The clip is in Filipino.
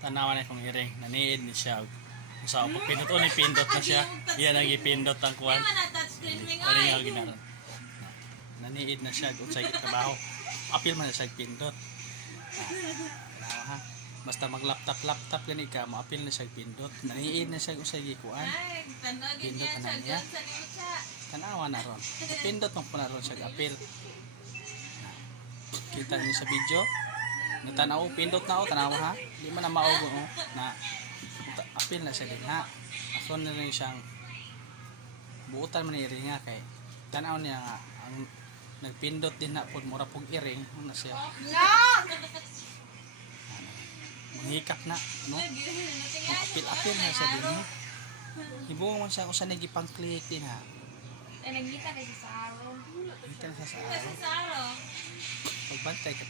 Tanawan na kong iring, naniid ni siya. Sa pag pindot o ni pindot na siya, iyan ang ipindot ang kuwan. Kali nga ginaron. Naniid na siya, unsay trabaho. Apil man na siya pindot. Tanawa ha. Basta mag-laptop gani ka, maapil na siya pindot. Naniid na siya unsay gikuan. Pindot na niya. Tanawa na ron. Pindot mo po na ron siya apil. Kita niyo sa video. Natanaw, pindot na o, tanawa ha. Di man na maugo o. Na apil na siya din ha. Ako na rin siyang buutan man iring nga kay tanaw niya nga ang nagpindot din na po mura pong iring na siya. Manghikap na no. Apil na siya din ha. Hibuong man siya kung saan nagipang click din ha. Nagita kasi sa araw. Nagita sa araw. Pagbantay ka